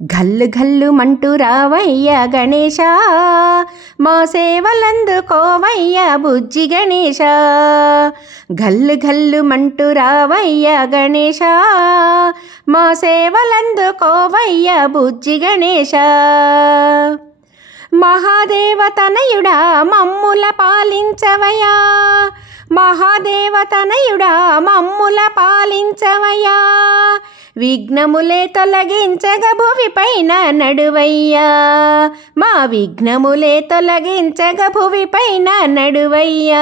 గల్లు గల్లు మంటూ రావయ్య గణేశ మా సేవలందుకోవయ్య బుజ్జి గణేశ. గల్లు గల్లు మంటూ రావయ్య గణేశ మా సేవలందుకోవయ్య బుజ్జి గణేశ. మహాదేవతనయుడా మమ్ముల పాలించవయా మహాదేవతనయుడా మమ్ముల పాలించవయా విఘ్నములే తొలగించగ భువిపైన నడువయ్యా. మా విఘ్నములే తొలగించగ భువిపైన నడువయ్యా.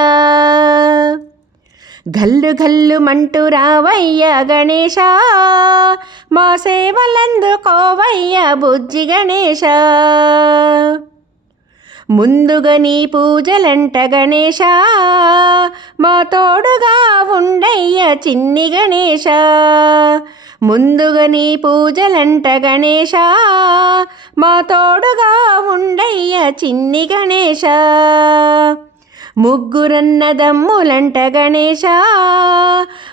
గల్లు గల్లు మంటూ రావయ్య గణేశ. మా సేవలందుకోవయ్య బుజ్జి గణేశ. ముందుగా నీ పూజలంట గణేశ. మా తోడుగా ఉండయ్య చిన్ని గణేశ. ముందుగా నీ పూజలంట గణేశ మా తోడుగా ఉండయ్య చిన్ని గణేశ. ముగ్గురన్నదమ్ములంట గణేశ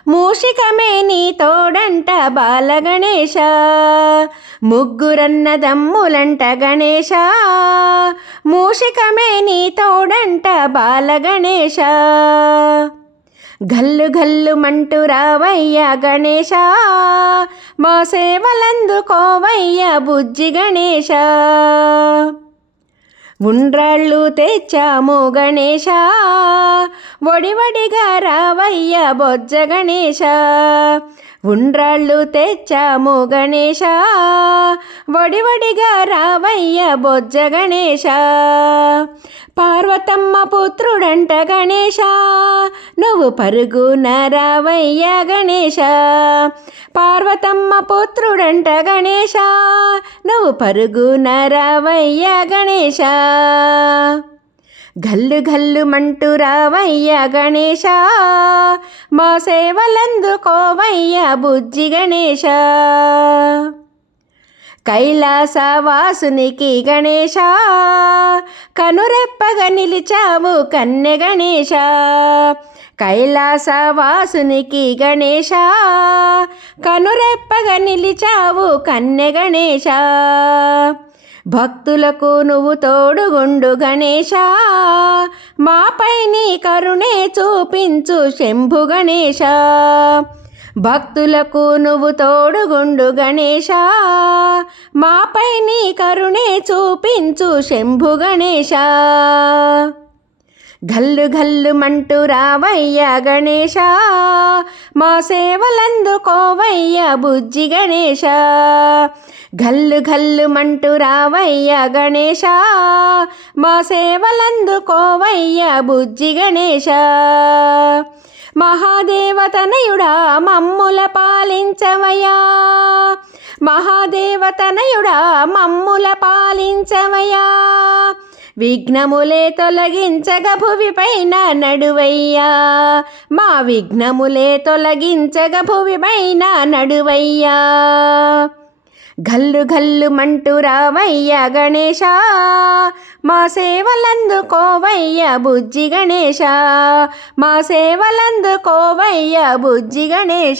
మూషికమే నీ తోడంట బాల గణేశ. ముగ్గురన్నదమ్ములంట గణేశ మూషికమే నీ తోడంట బాల గణేష గల్లు గల్లు మంటూ రావయ్య గణేశ. మా సేవలందుకోవయ్య బుజ్జి గణేశ. ఉండ్రాళ్ళు తెచ్చాము గణేశ. ఒడివడిగా రావయ్య బొజ్జ గణేశ. ఉండ్రాళ్ళు తెచ్చాము గణేశ. ఒడివడిగా రావయ్య బొజ్జ గణేశ. పార్వతమ్మ పుత్రుడంట గణేశ. నువ్వు పరుగు రావయ్య గణేశ. పార్వతమ్మ పుత్రుడంట గణేశ. నువ్వు పరుగు రావయ్య గణేశ. గల్లు గల్లు మంటూ రావయ్య గణేశ. మా సేవలందుకోవయ్య బుజ్జి గణేశ. కైలాసవాసునికి గణేశ. కనురెప్పగా నిలిచావు కన్నె గణేశ. కైలాసవాసునికి గణేశ. కనురెప్పగా నిలిచావు కన్నె గణేశ. భక్తులకు నువ్వు తోడుగుండు గణేశ. మాపై నీ కరుణే చూపించు శంభు గణేశ. భక్తులకు నువ్వు తోడుగుండు గణేశ. మాపై నీ కరుణే చూపించు శంభు గణేశ. గల్లు గల్లు మంటూ రావయ్య గణేశ మా సేవలందుకోవయ్య బుజ్జి గణేశ. గల్లు గల్లు మంటూ రావయ్య గణేశ మా సేవలందుకోవయ్య బుజ్జి గణేశ. మహాదేవతనయుడా మమ్ముల పాలించవయా మహాదేవతనయుడా మమ్ముల పాలించవయా విఘ్నములే తొలగించగ భువిపైన నడువయ్యా. మా విఘ్నములే తొలగించగ భువిపైన నడువయ్యా. గల్లు గల్లు మంటూ రావయ్య గణేశ. మా సేవలందుకోవయ్య బుజ్జి గణేశ. మా సేవలందుకోవయ్య బుజ్జి గణేశ.